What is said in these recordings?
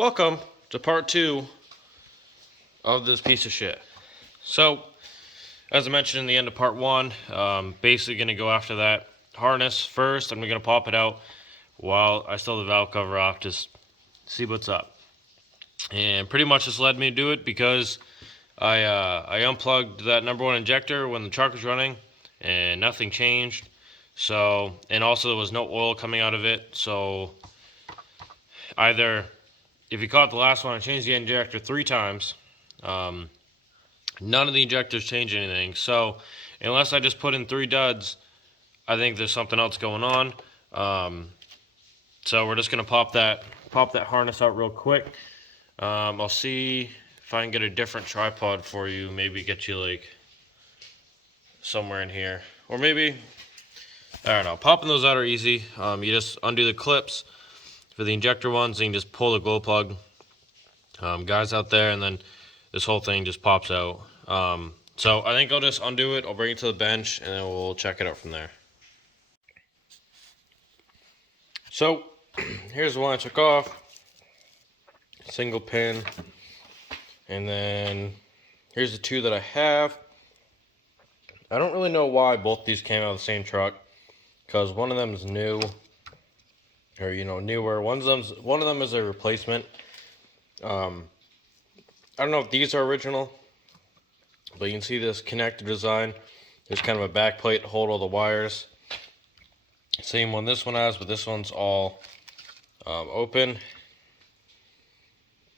Welcome to part 2 of this piece of shit. So, as I mentioned in the end of part 1, basically going to go after that harness first. I'm going to pop it out while I still have the valve cover off, just see what's up. And pretty much this led me to do it because I unplugged that number 1 injector when the truck was running and nothing changed. So, and also there was no oil coming out of it, so either, if you caught the last one, I changed the injector 3 times. None of the injectors change anything. So unless I just put in 3 duds, I think there's something else going on. So we're just gonna pop that harness out real quick. I'll see if I can get a different tripod for you. Maybe get you like somewhere in here, or maybe I don't know. Popping those out are easy. You just undo the clips for the injector ones, and you just pull the glow plug, guys, out there, and then this whole thing just pops out. So I think I'll just undo it. I'll bring it to the bench, and then we'll check it out from there. So here's the one I took off. Single pin. And then here's the 2 that I have. I don't really know why both these came out of the same truck, because one of them is new, or newer. One of them is a replacement. I don't know if these are original, but you can see this connector design. There's kind of a back plate to hold all the wires. Same one this one has, but this one's all open.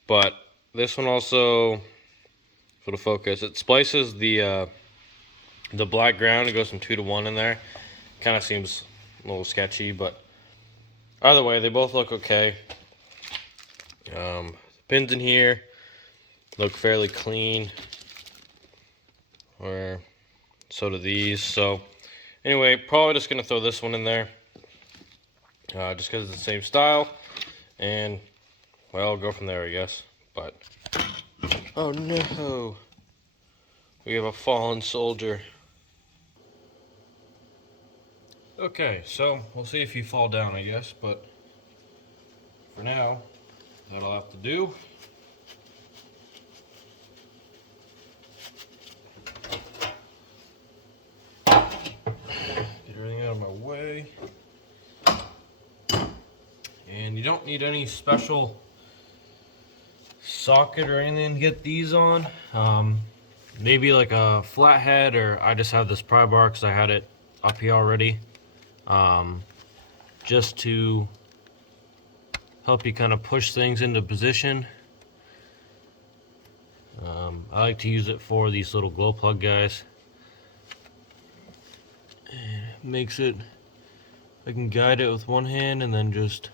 But this one also, for the focus, it splices the black ground. It goes from 2 to 1 in there. Kind of seems a little sketchy, but either way, they both look okay. The pins in here look fairly clean, or so do these. So anyway, probably just gonna throw this one in there, just because it's the same style, and well, go from there, I guess. But oh no, we have a fallen soldier. Okay, so we'll see if you fall down, I guess, but for now, that'll have to do. Get everything out of my way. And you don't need any special socket or anything to get these on. Maybe like a flathead, or I just have this pry bar because I had it up here already. Just to help you kind of push things into position. I like to use it for these little glow plug guys. It makes it, I can guide it with one hand and then just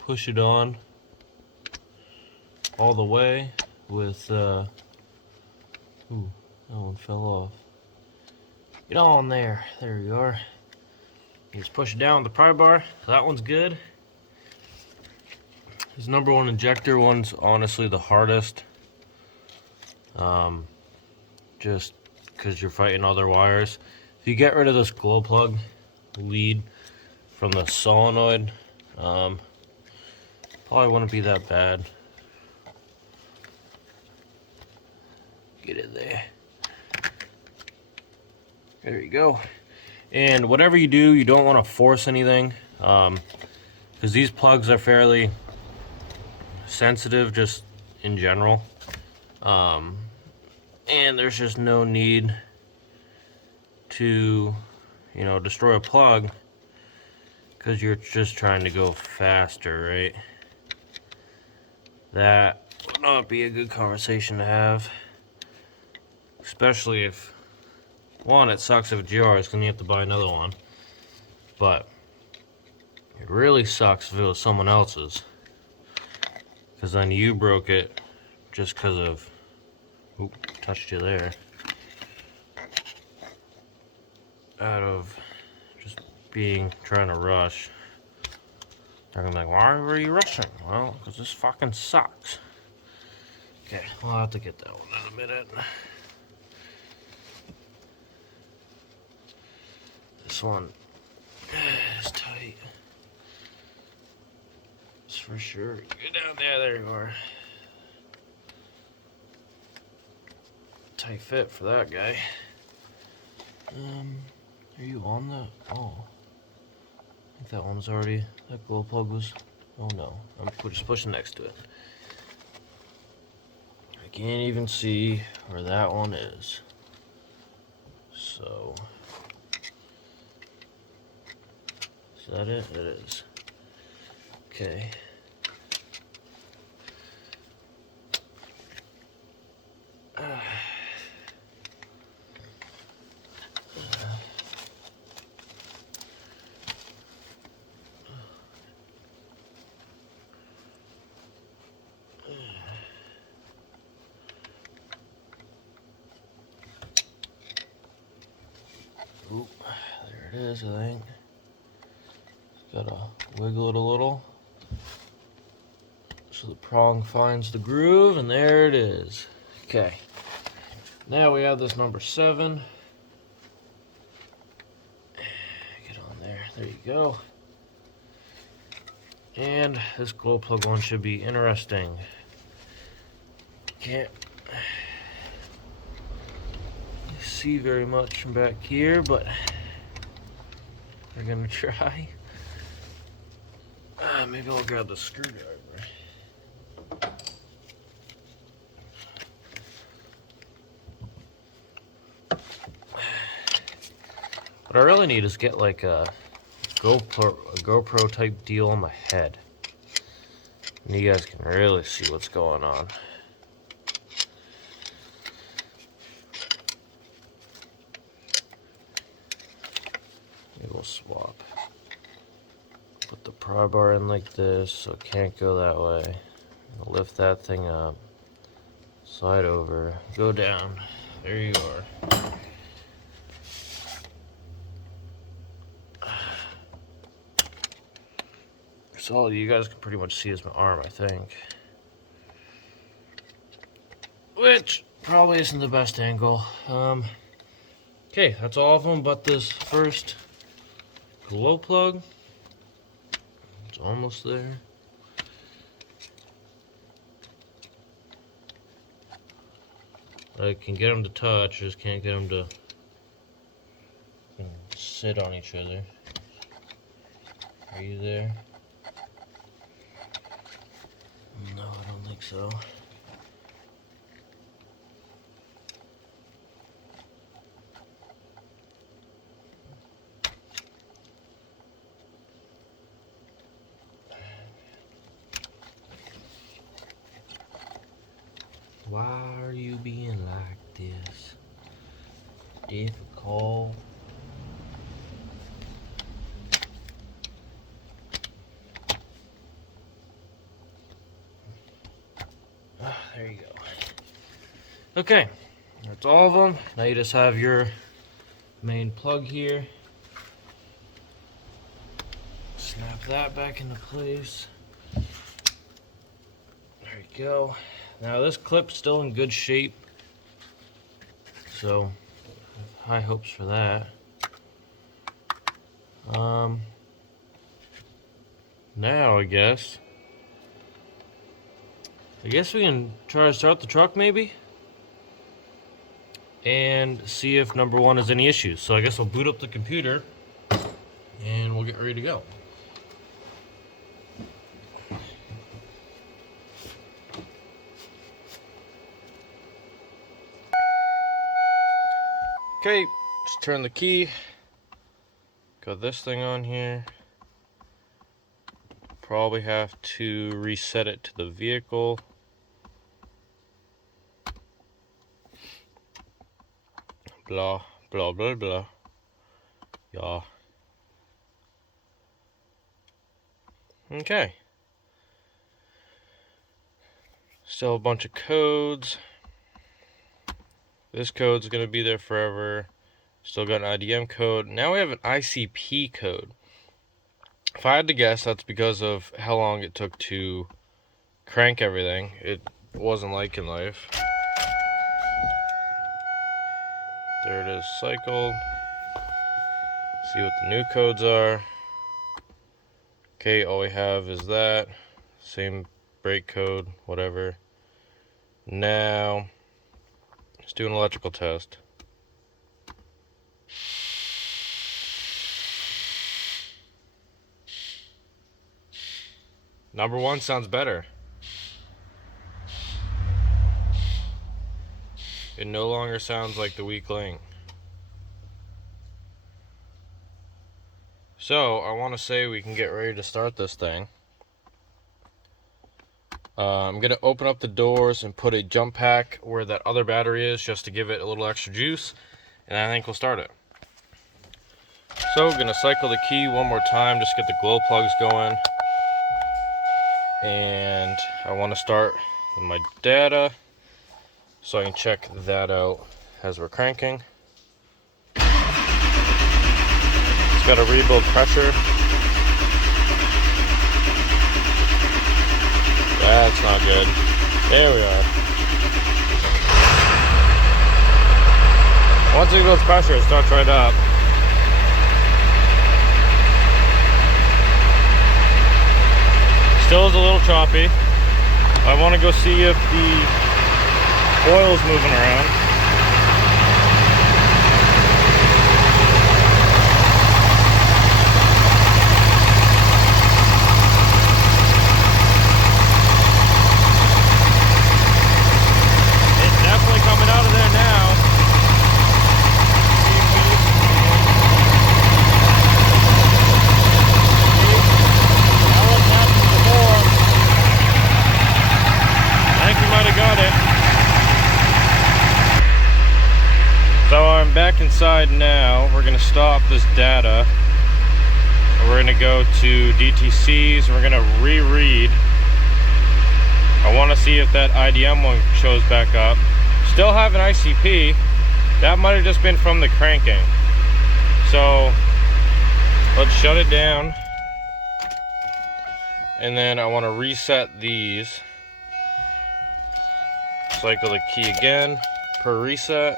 push it on all the way with, ooh, that one fell off. Get on there, there you are. You just push it down with the pry bar. That one's good. This number 1 injector one's honestly the hardest. Just because you're fighting other wires. If you get rid of this glow plug lead from the solenoid, probably wouldn't be that bad. Get it there. There you go. And whatever you do, you don't want to force anything, because these plugs are fairly sensitive just in general. And there's just no need to, destroy a plug, because you're just trying to go faster, right? That would not be a good conversation to have. Especially if, one, it sucks if it's yours, because you have to buy another one. But it really sucks if it was someone else's, because then you broke it just because of, oop, touched you there, out of just trying to rush. They're gonna be like, why were you rushing? Well, because this fucking sucks. Okay, I'll have to get that one in a minute. This one is tight. This for sure. Get down there. There you are. Tight fit for that guy. Are you on the? Oh, I think that one's already. That glow plug was. Oh no, I'm just pushing next to it. I can't even see where that one is. So, is that it? It is. Okay. Oop, there it is, I think. Gotta wiggle it a little so the prong finds the groove, and there it is. Okay, now we have this number 7. Get on there, there you go. And this glow plug one should be interesting. Can't see very much from back here, but we're gonna try. Maybe I'll grab the screwdriver. What I really need is get like a GoPro type deal on my head, and you guys can really see what's going on. Maybe we'll swap. Put the pry bar in like this, so it can't go that way. Lift that thing up, slide over, go down. There you are. So all you guys can pretty much see is my arm, I think. Which probably isn't the best angle. Okay, that's all of them but this first glow plug. It's almost there. I can get them to touch, I just can't get them to sit on each other. Are you there? No, I don't think so. Why are you being like this? Difficult. There you go. Okay, that's all of them. Now you just have your main plug here. Snap that back into place. There you go. Now this clip's still in good shape, so I have high hopes for that. Now I guess we can try to start the truck maybe and see if number 1 has any issues. So I guess I'll boot up the computer and we'll get ready to go. Okay, just turn the key. Got this thing on here. Probably have to reset it to the vehicle. Blah, blah, blah, blah. Yeah. Okay. Still a bunch of codes. This code's going to be there forever. Still got an IDM code. Now we have an ICP code. If I had to guess, that's because of how long it took to crank everything. It wasn't like in life. There it is, cycled. See what the new codes are. Okay, all we have is that. same brake code, whatever. Now, let's do an electrical test. Number one sounds better. It no longer sounds like the weak link. So, I want to say we can get ready to start this thing. I'm going to open up the doors and put a jump pack where that other battery is, just to give it a little extra juice, and I think we'll start it. So, I'm going to cycle the key one more time, just get the glow plugs going. And I want to start with my data, so I can check that out as we're cranking. It's got to rebuild pressure. That's not good. There we are. Once it builds pressure, it starts right up. Still is a little choppy. I want to go see if the oil is moving around. Back inside now. We're going to stop this data. We're going to go to DTCs. We're going to reread. I want to see if that IDM one shows back up. Still have an ICP. That might have just been from the cranking. So let's shut it down. And then I want to reset these. Cycle the key again per reset.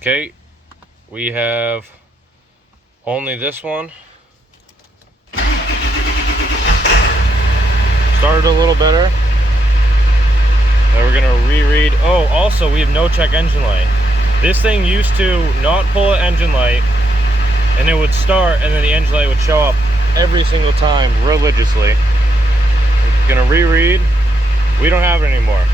Okay, we have only this one. Started a little better. Now we're gonna reread. Oh, also we have no check engine light. This thing used to not pull an engine light, and it would start, and then the engine light would show up every single time religiously. We're gonna reread. We don't have it anymore.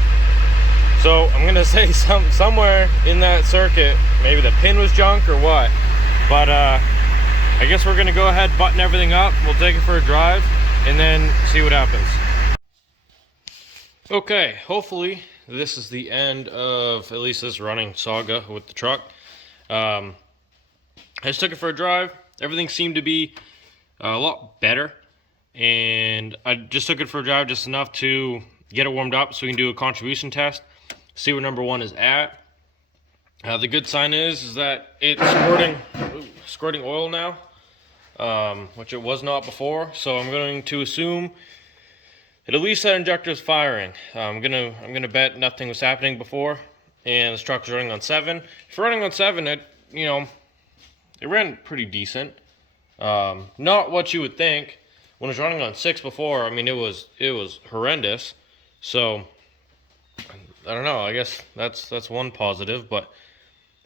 So I'm gonna say somewhere in that circuit, maybe the pin was junk or what, but I guess we're gonna go ahead, button everything up, we'll take it for a drive, and then see what happens. Okay, hopefully this is the end of at least this running saga with the truck. I just took it for a drive. Everything seemed to be a lot better, and I just took it for a drive just enough to get it warmed up so we can do a contribution test. See where number one is at. The good sign is that it's squirting oil now, which it was not before. So I'm going to assume that at least that injector is firing. I'm gonna bet nothing was happening before, and this truck is running on 7. If running on 7, it ran pretty decent. Not what you would think. When it was running on 6 before, I mean it was horrendous. So I don't know, I guess that's one positive, but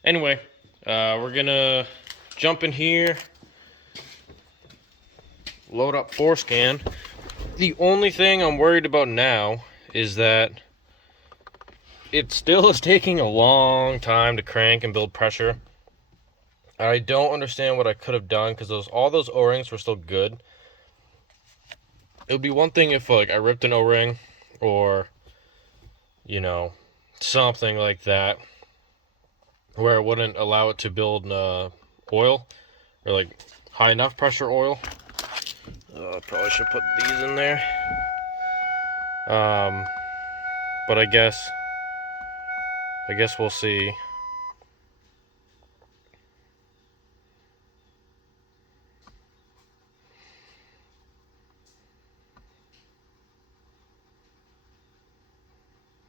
anyway, we're gonna jump in here, load up Forescan. The only thing I'm worried about now is that it still is taking a long time to crank and build pressure. I don't understand what I could have done, because all those O-rings were still good. It would be one thing if like I ripped an O-ring, or something like that, where it wouldn't allow it to build oil, or like high enough pressure oil. I probably should put these in there. But I guess we'll see.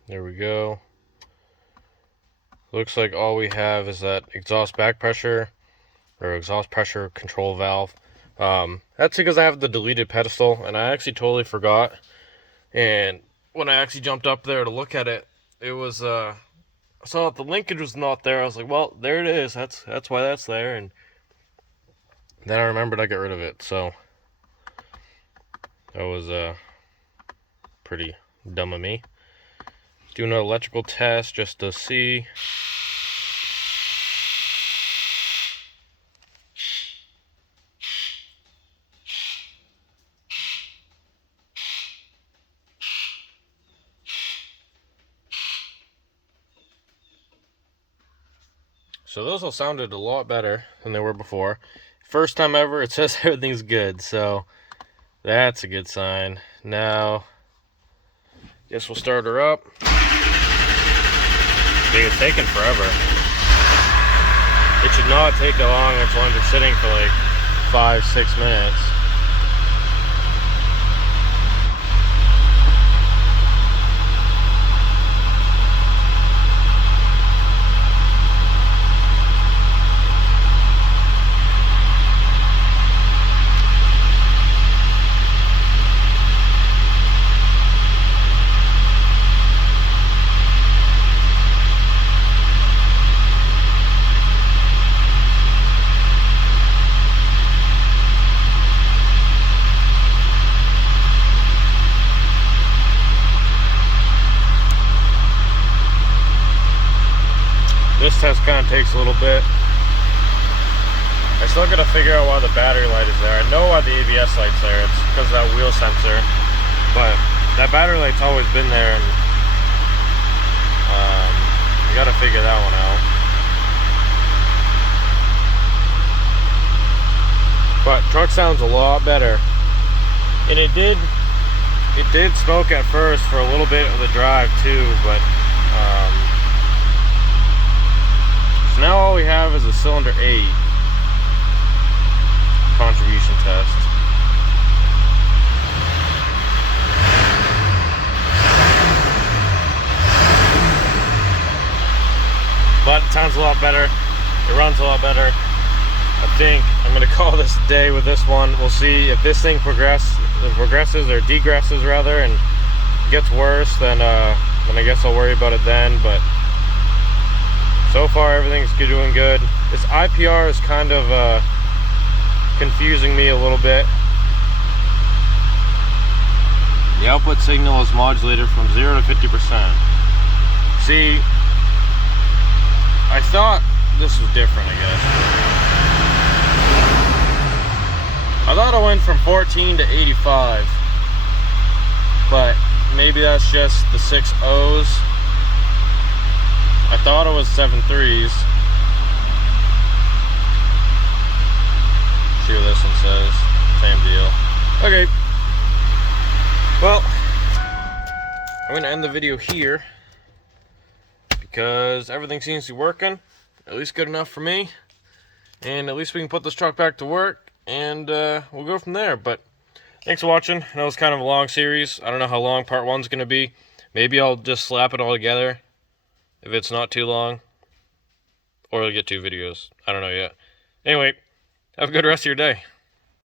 There we go. Looks like all we have is that exhaust back pressure or exhaust pressure control valve. That's because I have the deleted pedestal, and I actually totally forgot. And when I actually jumped up there to look at it, it was I saw that the linkage was not there. I was like, well, there it is. That's why that's there. And then I remembered I got rid of it. So that was pretty dumb of me. Do an electrical test just to see. So those all sounded a lot better than they were before. First time ever, it says everything's good, so that's a good sign. Now, guess we'll start her up. See, it's taking forever. It should not take that long. It's only been sitting for like 5-6 minutes. This test kind of takes a little bit. I still gotta figure out why the battery light is there. I know why the ABS light's there. It's because of that wheel sensor. But that battery light's always been there, and you gotta figure that one out. But truck sounds a lot better. And it did smoke at first for a little bit of the drive too, but so now all we have is a cylinder 8 contribution test. But it sounds a lot better. It runs a lot better. I think I'm going to call this a day with this one. We'll see if this thing progresses or degresses rather, and gets worse, then I guess I'll worry about it then. But so far everything's doing good. This IPR is kind of confusing me a little bit. The output signal is modulated from 0 to 50%. See, I thought this was different, I guess. I thought I went from 14 to 85, but maybe that's just the 6 O's. I thought it was 7 3s. See what this one says. Same deal. Okay. Well, I'm gonna end the video here because everything seems to be working, at least good enough for me, and at least we can put this truck back to work, and we'll go from there. But thanks for watching. I know it was kind of a long series. I don't know how long part 1's gonna be. Maybe I'll just slap it all together if it's not too long, or I'll get 2 videos. I don't know yet. Anyway, have a good rest of your day.